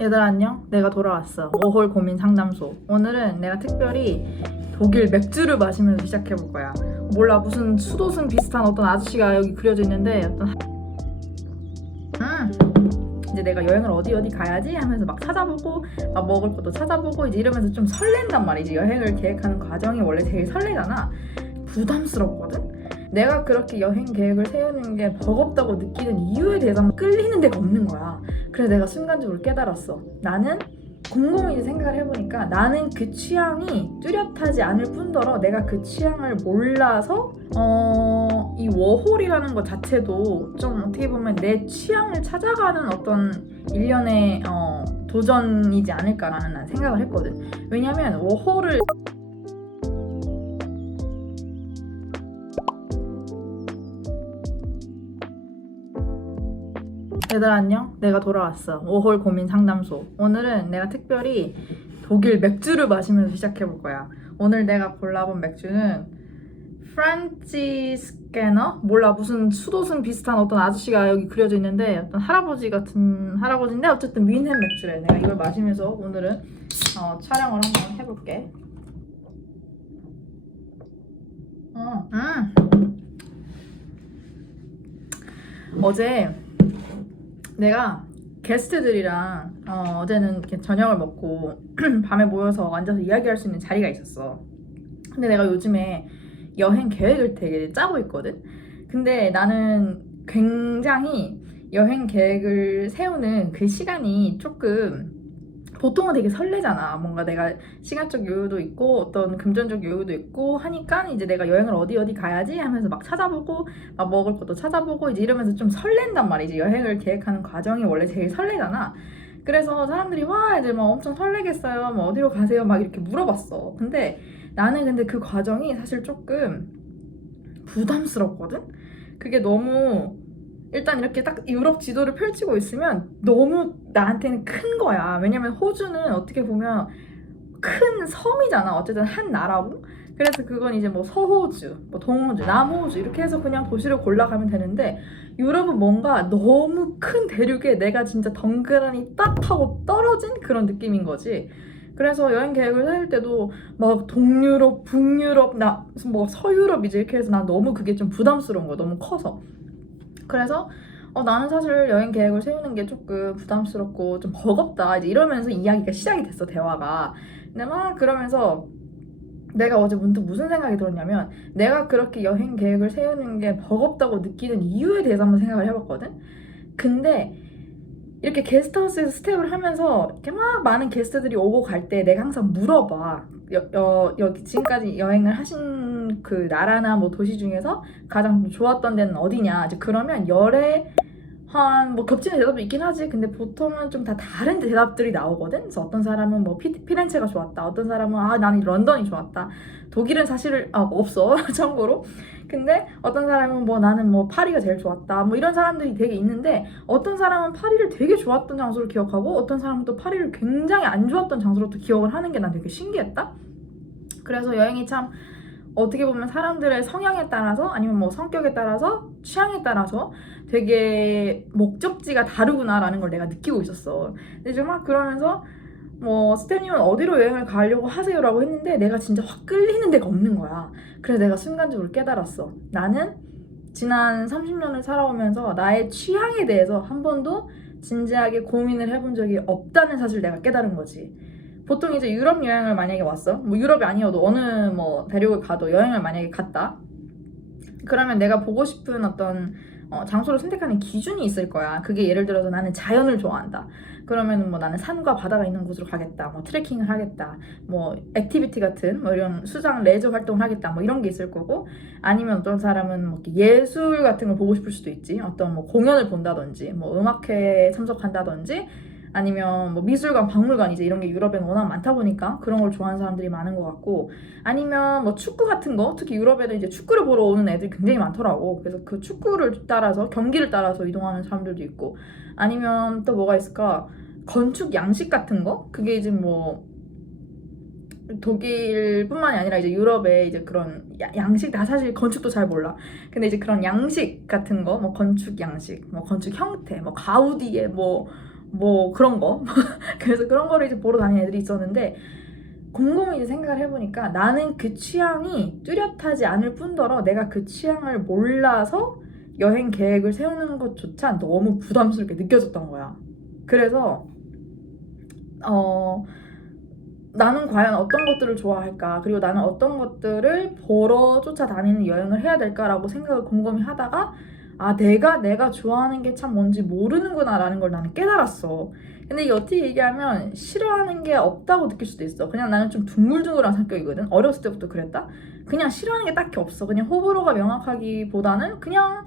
얘들아 안녕? 내가 돌아왔어. 5홀 고민 상담소. 오늘은 내가 특별히 독일 맥주를 마시면서 시작해볼 거야. 몰라, 무슨 수도승 비슷한 어떤 아저씨가 여기 그려져 있는데 이제 내가 여행을 어디 가야지 하면서 막 찾아보고 막 먹을 것도 찾아보고 이제 이러면서 좀 설렌단 말이지. 여행을 계획하는 과정이 원래 제일 설레잖아. 부담스럽거든? 내가 그렇게 여행 계획을 세우는 게 버겁다고 느끼는 이유에 대해서 끌리는 데가 없는 거야. 그래서 내가 순간적으로 깨달았어. 나는 곰곰이 이제 생각을 해보니까 나는 그 취향이 뚜렷하지 않을 뿐더러 내가 그 취향을 몰라서 이 워홀이라는 것 자체도 좀 어떻게 보면 내 취향을 찾아가는 어떤 일련의 도전이지 않을까라는 난 생각을 했거든. 왜냐면 워홀을 얘들아 안녕? 내가 돌아왔어. 5홀 고민 상담소. 오늘은 내가 특별히 독일 맥주를 마시면서 시작해볼 거야. 오늘 내가 골라본 맥주는 프란치스케너? 몰라, 무슨 수도승 비슷한 어떤 아저씨가 여기 그려져 있는데 어떤 할아버지 같은 할아버지인데 어쨌든 뮌헨 맥주래. 내가 이걸 마시면서 오늘은 촬영을 한번 해볼게. 어제 내가 게스트들이랑 어제는 이렇게 저녁을 먹고 밤에 모여서 앉아서 이야기할 수 있는 자리가 있었어. 근데 내가 요즘에 여행 계획을 되게 짜고 있거든. 근데 나는 굉장히 여행 계획을 세우는 그 시간이 조금 보통은 되게 설레잖아. 뭔가 내가 시간적 여유도 있고 어떤 금전적 여유도 있고 하니까 이제 내가 여행을 어디 가야지 하면서 막 찾아보고 막 먹을 것도 찾아보고 이제 이러면서 좀 설렌단 말이지. 여행을 계획하는 과정이 원래 제일 설레잖아. 그래서 사람들이 와 이제 막 엄청 설레겠어요. 뭐 어디로 가세요? 막 이렇게 물어봤어. 근데 나는 그 과정이 사실 조금 부담스럽거든? 그게 너무 일단 이렇게 딱 유럽 지도를 펼치고 있으면 너무 나한테는 큰 거야. 왜냐면 호주는 어떻게 보면 큰 섬이잖아. 어쨌든 한 나라고. 그래서 그건 이제 뭐 서호주, 뭐 동호주, 남호주 이렇게 해서 그냥 도시를 골라가면 되는데 유럽은 뭔가 너무 큰 대륙에 내가 진짜 덩그러니 딱 하고 떨어진 그런 느낌인 거지. 그래서 여행 계획을 세울 때도 막 동유럽, 북유럽, 뭐 서유럽 이제 이렇게 해서 난 너무 그게 좀 부담스러운 거야. 너무 커서. 그래서 나는 사실 여행 계획을 세우는 게 조금 부담스럽고 좀 버겁다 이제 이러면서 이야기가 시작이 됐어, 대화가. 근데 막 그러면서 내가 어제 문득 무슨 생각이 들었냐면 내가 그렇게 여행 계획을 세우는 게 버겁다고 느끼는 이유에 대해서 한번 생각을 해봤거든. 근데 이렇게 게스트하우스에서 스테이를 하면서 이렇게 막 많은 게스트들이 오고 갈 때 내가 항상 물어봐. 여기 지금까지 여행을 하신 그 나라나 뭐 도시 중에서 가장 좋았던 데는 어디냐. 이제 그러면 열에 한 뭐 겹치는 대답도 있긴 하지. 근데 보통은 좀 다 다른 대답들이 나오거든. 그래서 어떤 사람은 뭐 피렌체가 좋았다. 어떤 사람은 나는 런던이 좋았다. 독일은 사실 없어. 참고로. 근데 어떤 사람은 뭐 나는 뭐 파리가 제일 좋았다. 뭐 이런 사람들이 되게 있는데 어떤 사람은 파리를 되게 좋았던 장소로 기억하고 어떤 사람은 또 파리를 굉장히 안 좋았던 장소로 또 기억을 하는 게 난 되게 신기했다. 그래서 여행이 참 어떻게 보면 사람들의 성향에 따라서 아니면 뭐 성격에 따라서 취향에 따라서 되게 목적지가 다르구나라는 걸 내가 느끼고 있었어. 근데 이제 막 그러면서 뭐 스태님은 어디로 여행을 가려고 하세요라고 했는데 내가 진짜 확 끌리는 데가 없는 거야. 그래서 내가 순간적으로 깨달았어. 나는 지난 30년을 살아오면서 나의 취향에 대해서 한 번도 진지하게 고민을 해본 적이 없다는 사실을 내가 깨달은 거지. 보통 이제 유럽 여행을 만약에 왔어. 뭐 유럽이 아니어도 어느 뭐 대륙을 가도 여행을 만약에 갔다. 그러면 내가 보고 싶은 어떤 장소를 선택하는 기준이 있을 거야. 그게 예를 들어서 나는 자연을 좋아한다. 그러면 뭐 나는 산과 바다가 있는 곳으로 가겠다. 뭐 트레킹을 하겠다. 뭐 액티비티 같은 뭐 이런 수장 레저 활동을 하겠다. 뭐 이런 게 있을 거고 아니면 어떤 사람은 뭐 예술 같은 걸 보고 싶을 수도 있지. 어떤 뭐 공연을 본다든지 뭐 음악회에 참석한다든지 아니면 뭐 미술관, 박물관 이제 이런 게 유럽에는 워낙 많다 보니까 그런 걸 좋아하는 사람들이 많은 것 같고 아니면 뭐 축구 같은 거 특히 유럽에는 이제 축구를 보러 오는 애들이 굉장히 많더라고. 그래서 그 축구를 따라서 경기를 따라서 이동하는 사람들도 있고 아니면 또 뭐가 있을까? 건축 양식 같은 거? 그게 이제 뭐 독일뿐만이 아니라 이제 유럽에 이제 그런 양식 다 사실 건축도 잘 몰라. 근데 이제 그런 양식 같은 거, 뭐 건축 양식, 뭐 건축 형태, 뭐 가우디의 뭐 그런 거 그래서 그런 거를 이제 보러 다니는 애들이 있었는데 곰곰이 이제 생각을 해보니까 나는 그 취향이 뚜렷하지 않을 뿐더러 내가 그 취향을 몰라서 여행 계획을 세우는 것조차 너무 부담스럽게 느껴졌던 거야. 그래서 나는 과연 어떤 것들을 좋아할까? 그리고 나는 어떤 것들을 보러 쫓아다니는 여행을 해야 될까라고 생각을 곰곰이 하다가 아, 내가 좋아하는 게 참 뭔지 모르는구나 라는 걸 나는 깨달았어. 근데 이게 어떻게 얘기하면 싫어하는 게 없다고 느낄 수도 있어. 그냥 나는 좀 둥글둥글한 성격이거든. 어렸을 때부터 그랬다. 그냥 싫어하는 게 딱히 없어. 그냥 호불호가 명확하기보다는 그냥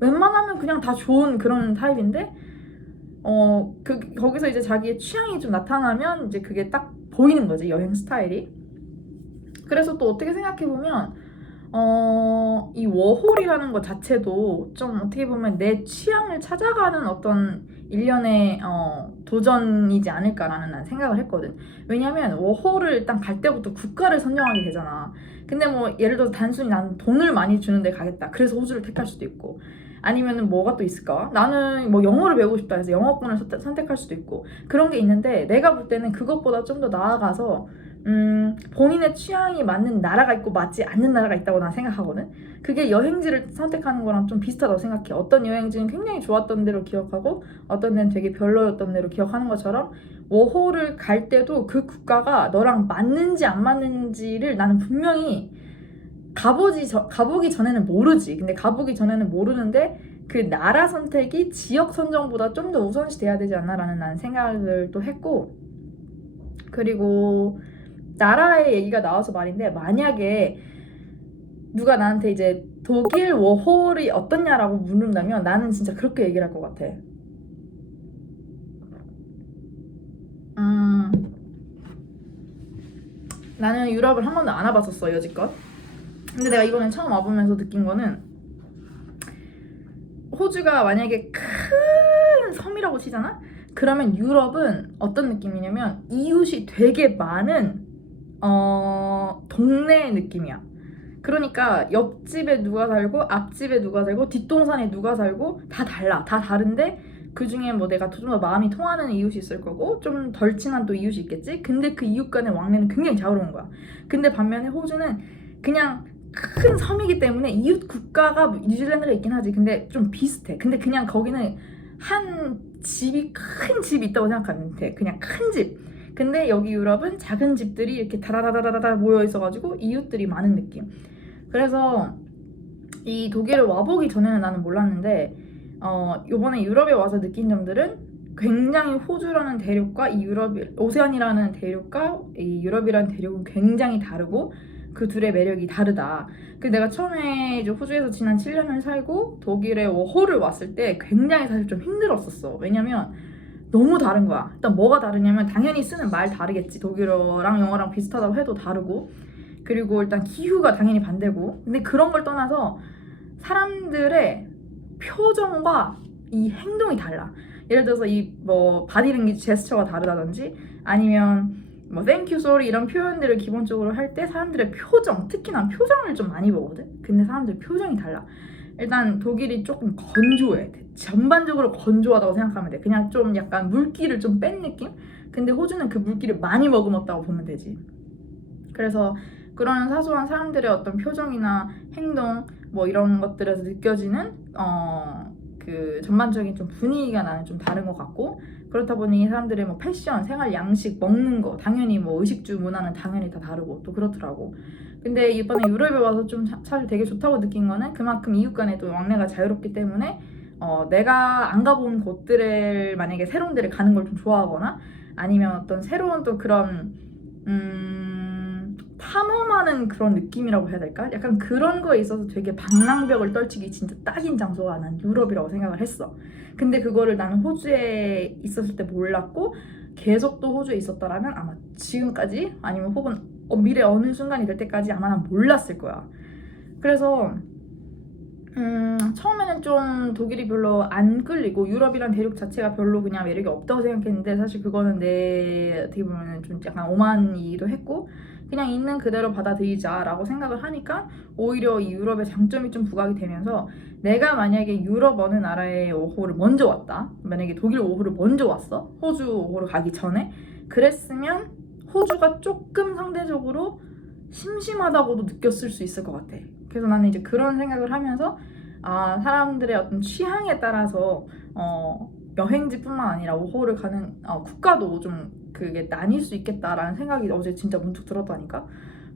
웬만하면 그냥 다 좋은 그런 타입인데 거기서 이제 자기의 취향이 좀 나타나면 이제 그게 딱 보이는 거지, 여행 스타일이. 그래서 또 어떻게 생각해보면 이 워홀이라는 것 자체도 좀 어떻게 보면 내 취향을 찾아가는 어떤 일련의 도전이지 않을까라는 난 생각을 했거든. 왜냐면 워홀을 일단 갈 때부터 국가를 선정하게 되잖아. 근데 뭐 예를 들어서 단순히 나는 돈을 많이 주는 데 가겠다. 그래서 호주를 택할 수도 있고 아니면은 뭐가 또 있을까? 나는 뭐 영어를 배우고 싶다 해서 영어권을 선택할 수도 있고 그런 게 있는데 내가 볼 때는 그것보다 좀 더 나아가서 본인의 취향이 맞는 나라가 있고 맞지 않는 나라가 있다고 난 생각하거든. 그게 여행지를 선택하는 거랑 좀 비슷하다고 생각해. 어떤 여행지는 굉장히 좋았던 데로 기억하고 어떤 데는 되게 별로였던 데로 기억하는 것처럼 워홀을 갈 때도 그 국가가 너랑 맞는지 안 맞는지를 나는 분명히 가보기 전에는 모르지. 근데 가보기 전에는 모르는데 그 나라 선택이 지역 선정보다 좀 더 우선시 돼야 되지 않나라는 나는 생각을 또 했고, 그리고 나라의 얘기가 나와서 말인데 만약에 누가 나한테 이제 독일 워홀이 어떻냐라고 묻는다면 나는 진짜 그렇게 얘기를 할 것 같아. 나는 유럽을 한 번도 안 와봤었어, 여지껏. 근데 내가 이번에 처음 와보면서 느낀 거는 호주가 만약에 큰 섬이라고 치잖아? 그러면 유럽은 어떤 느낌이냐면 이웃이 되게 많은 동네 느낌이야. 그러니까 옆집에 누가 살고 앞집에 누가 살고 뒷동산에 누가 살고 다 달라. 다 다른데 그 중에 뭐 내가 좀 더 마음이 통하는 이웃이 있을 거고 좀 덜 친한 또 이웃이 있겠지. 근데 그 이웃 간의 왕래는 굉장히 자유로운 거야. 근데 반면에 호주는 그냥 큰 섬이기 때문에 이웃 국가가 뉴질랜드가 있긴 하지. 근데 좀 비슷해. 근데 그냥 거기는 한 집이 큰 집이 있다고 생각하면 돼. 그냥 큰 집. 근데 여기 유럽은 작은 집들이 이렇게 다다다다다다 모여 있어가지고 이웃들이 많은 느낌. 그래서 이 독일을 와보기 전에는 나는 몰랐는데 요번에 유럽에 와서 느낀 점들은 굉장히 호주라는 대륙과 이 오세안이라는 대륙과 이 유럽이라는 대륙은 굉장히 다르고 그 둘의 매력이 다르다. 그 내가 처음에 이제 호주에서 지난 7년을 살고 독일에 워홀을 왔을 때 굉장히 사실 좀 힘들었었어. 왜냐면 너무 다른 거야. 일단 뭐가 다르냐면 당연히 쓰는 말 다르겠지. 독일어랑 영어랑 비슷하다고 해도 다르고, 그리고 일단 기후가 당연히 반대고. 근데 그런 걸 떠나서 사람들의 표정과 이 행동이 달라. 예를 들어서 이 뭐 바디랭귀지 제스처가 다르다든지 아니면 뭐 thank you, sorry 이런 표현들을 기본적으로 할 때 사람들의 표정, 특히 난 표정을 좀 많이 보거든. 근데 사람들 표정이 달라. 일단 독일이 조금 건조해. 전반적으로 건조하다고 생각하면 돼. 그냥 좀 약간 물기를 좀 뺀 느낌? 근데 호주는 그 물기를 많이 머금었다고 보면 되지. 그래서 그런 사소한 사람들의 어떤 표정이나 행동 뭐 이런 것들에서 느껴지는 그 전반적인 좀 분위기가 나는 좀 다른 것 같고, 그렇다 보니 사람들의 뭐 패션, 생활 양식, 먹는 거 당연히 뭐 의식주 문화는 당연히 다 다르고 또 그렇더라고. 근데 이번에 유럽에 와서 좀 사실 되게 좋다고 느낀 거는 그만큼 이웃 간에 또 왕래가 자유롭기 때문에 내가 안 가본 곳들을 만약에 새로운 데를 가는 걸 좀 좋아하거나 아니면 어떤 새로운 또 그런 탐험하는 그런 느낌이라고 해야 될까? 약간 그런 거에 있어서 되게 방랑벽을 떨치기 진짜 딱인 장소가 난 유럽이라고 생각을 했어. 근데 그거를 나는 호주에 있었을 때 몰랐고 계속 또 호주에 있었더라면 아마 지금까지 아니면 혹은 미래 어느 순간이 될 때까지 아마 난 몰랐을 거야. 그래서 처음에는 좀 독일이 별로 안 끌리고 유럽이란 대륙 자체가 별로 그냥 매력이 없다고 생각했는데 사실 그거는 내 어떻게 보면 좀 약간 오만이기도 했고 그냥 있는 그대로 받아들이자라고 생각을 하니까 오히려 이 유럽의 장점이 좀 부각이 되면서 내가 만약에 유럽 어느 나라에 5호를 먼저 왔다, 만약에 독일 5호를 먼저 왔어, 호주 5호를 가기 전에 그랬으면 호주가 조금 상대적으로 심심하다고도 느꼈을 수 있을 것 같아. 그래서 나는 이제 그런 생각을 하면서 사람들의 어떤 취향에 따라서 여행지뿐만 아니라 5호를 가는 국가도 좀 그게 나뉠 수 있겠다라는 생각이 어제 진짜 문득 들었다니까.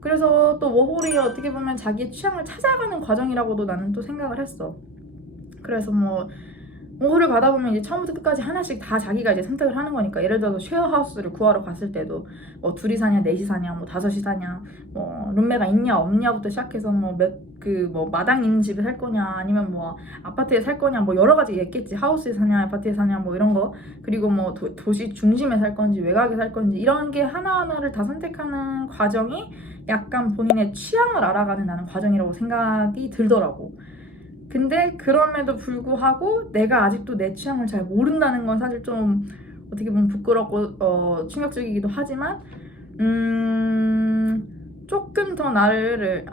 그래서 또 5홀이 어떻게 보면 자기의 취향을 찾아가는 과정이라고도 나는 또 생각을 했어. 그래서 뭐 5호를 가다 보면 이제 처음부터 끝까지 하나씩 다 자기가 이제 선택을 하는 거니까 예를 들어서 쉐어하우스를 구하러 갔을 때도 뭐 둘이 사냐 넷이 사냐 뭐 다섯이 사냐 뭐 룸메가 있냐 없냐부터 시작해서 뭐 마당 있는 집에 살 거냐 아니면 뭐 아파트에 살 거냐 뭐 여러 가지 있겠지. 하우스에 사냐 아파트에 사냐 뭐 이런 거 그리고 뭐 도시 중심에 살 건지 외곽에 살 건지 이런 게 하나하나를 다 선택하는 과정이 약간 본인의 취향을 알아가는 나는 과정이라고 생각이 들더라고. 근데 그럼에도 불구하고 내가 아직도 내 취향을 잘 모른다는 건 사실 좀 어떻게 보면 부끄럽고 충격적이기도 하지만 조금 더 나를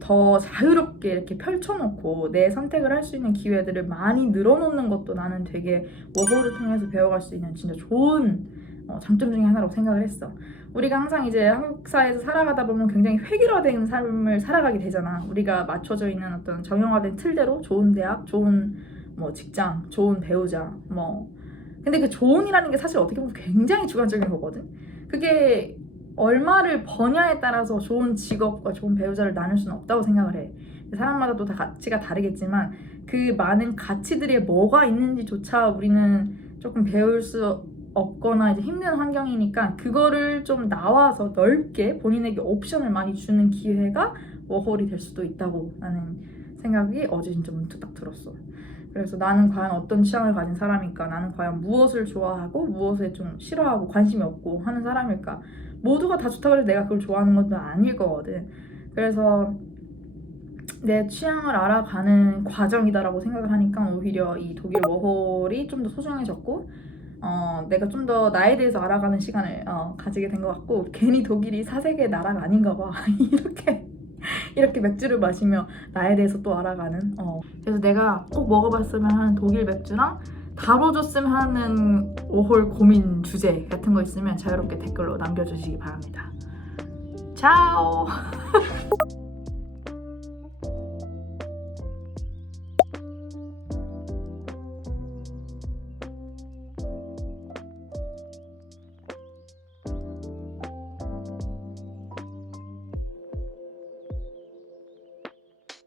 더 자유롭게 이렇게 펼쳐놓고 내 선택을 할 수 있는 기회들을 많이 늘어놓는 것도 나는 되게 워홀을 통해서 배워갈 수 있는 진짜 좋은 장점 중에 하나라고 생각을 했어. 우리가 항상 이제 한국 사회에서 살아가다 보면 굉장히 획일화된 삶을 살아가게 되잖아. 우리가 맞춰져 있는 어떤 정형화된 틀대로 좋은 대학, 좋은 뭐 직장, 좋은 배우자 뭐 근데 그 좋은이라는 게 사실 어떻게 보면 굉장히 주관적인 거거든. 그게 얼마를 버냐에 따라서 좋은 직업과 좋은 배우자를 나눌 수는 없다고 생각을 해. 사람마다 또 다 가치가 다르겠지만 그 많은 가치들이 뭐가 있는지조차 우리는 조금 배울 수 없거나 이제 힘든 환경이니까 그거를 좀 나와서 넓게 본인에게 옵션을 많이 주는 기회가 워홀이 될 수도 있다고 나는 생각이 어제 진짜 문득 딱 들었어. 그래서 나는 과연 어떤 취향을 가진 사람일까? 나는 과연 무엇을 좋아하고 무엇에 좀 싫어하고 관심이 없고 하는 사람일까? 모두가 다 좋다고 해서 내가 그걸 좋아하는 것도 아닐 거거든. 그래서 내 취향을 알아가는 과정이다라고 생각을 하니까 오히려 이 독일 워홀이 좀 더 소중해졌고 내가 좀 더 나에 대해서 알아가는 시간을 가지게 된 것 같고 괜히 독일이 사색의 나라가 아닌가 봐. 이렇게 맥주를 마시며 나에 대해서 또 알아가는 그래서 내가 꼭 먹어봤으면 하는 독일 맥주랑 다뤄줬으면 하는 5홀 고민 주제 같은 거 있으면 자유롭게 댓글로 남겨주시기 바랍니다. 차오.